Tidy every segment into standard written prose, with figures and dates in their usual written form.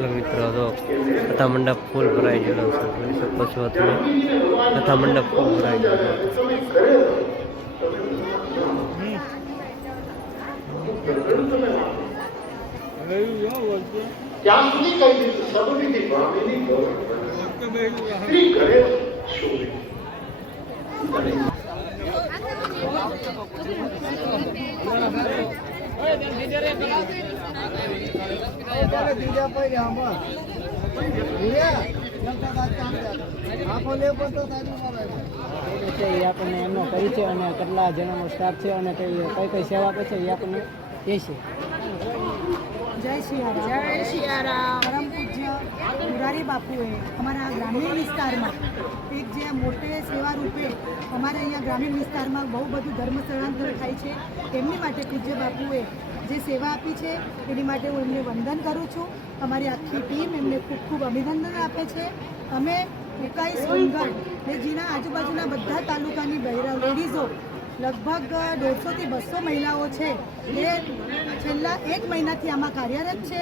Hello मित्रों तो कथा मंडप फूल भराई गयो છે જોઈ શકો છો તમે कथा मंडप फूल भराई गयो ત્યાં સુધી કહી દીધું સબરીથી ભાવીની સ્ત્રી કરે શોભે આપણને એમનો પરિચય અને કેટલા જણાનો સ્ટાફ છે અને કઈ કઈ સેવા આપે છે એ આપણને કહેશે. જય સિયારામ. પરમ પૂજ્ય મુરારી બાપુએ અમારા ગ્રામીણ વિસ્તારમાં એક જે મોટે સેવા રૂપે અમારે અહીંયા ગ્રામીણ વિસ્તારમાં બહુ બધું ધર્મ સ્થળાંતર થાય છે તેમની માટે પૂજ્ય બાપુએ જે સેવા આપી છે એની માટે હું એમને વંદન કરું છું. અમારી આખી ટીમ એમને ખૂબ ખૂબ અભિનંદન આપે છે. અમે ઉકાઈ સોનગઢ ને જેના આજુબાજુના બધા તાલુકાની બહેરા લેડીઝો લગભગ 150 થી 200 મહિલાઓ છે એ છેલ્લા 1 મહિનાથી આમાં કાર્યરત છે.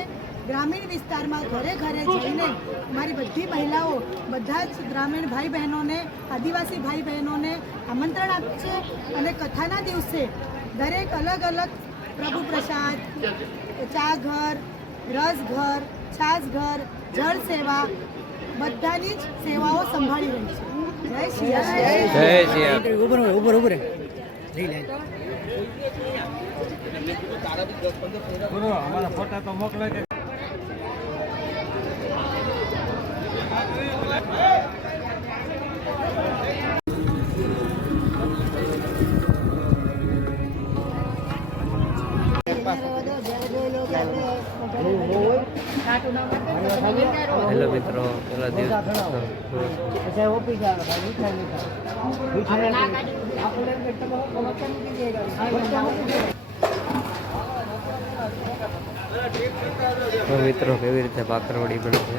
ગ્રામીણ વિસ્તારમાં ઘરે ઘરે જઈને મારી બધી મહિલાઓ બધા જ ગ્રામીણ ભાઈ બહેનોને આદિવાસી ભાઈ બહેનોને આમંત્રણ આપે છે અને કથાના દિવસે દરેક અલગ અલગ પ્રભુ પ્રસાદ, ચા ઘર, રસ ઘર, છાસ ઘર, જળ સેવા બધાની જ સેવાઓ સંભાળી રહી છે. જય સિયારામ. જય સિયારામ. ઉભર અમારા ફોટા તો મોકલે કે हेलो मित्रों पहला દિવસ તો મિત્રો કેવી રીતે ભાખરવડી બને છે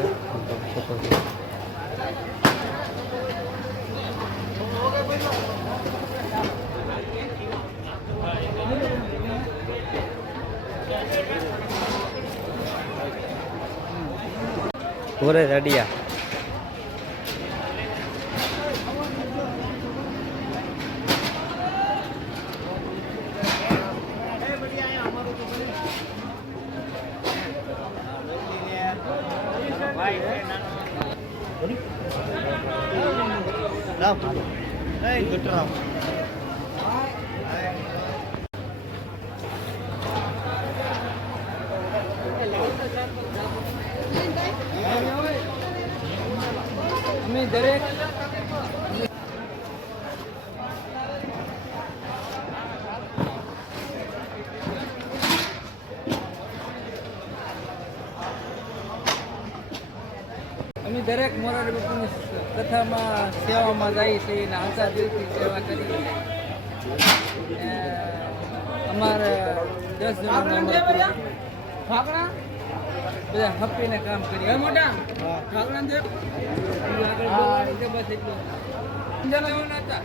ઓરે રડિયા અમે દરેક મોરારી બાપુની કથામાં સેવામાં જાય છે અને આશા દિલથી સેવા કરી અમારે 10 જણા બધા હપ્પીને કામ કરીએ મોટા આગળ બોલવાની બસ એટલું હતા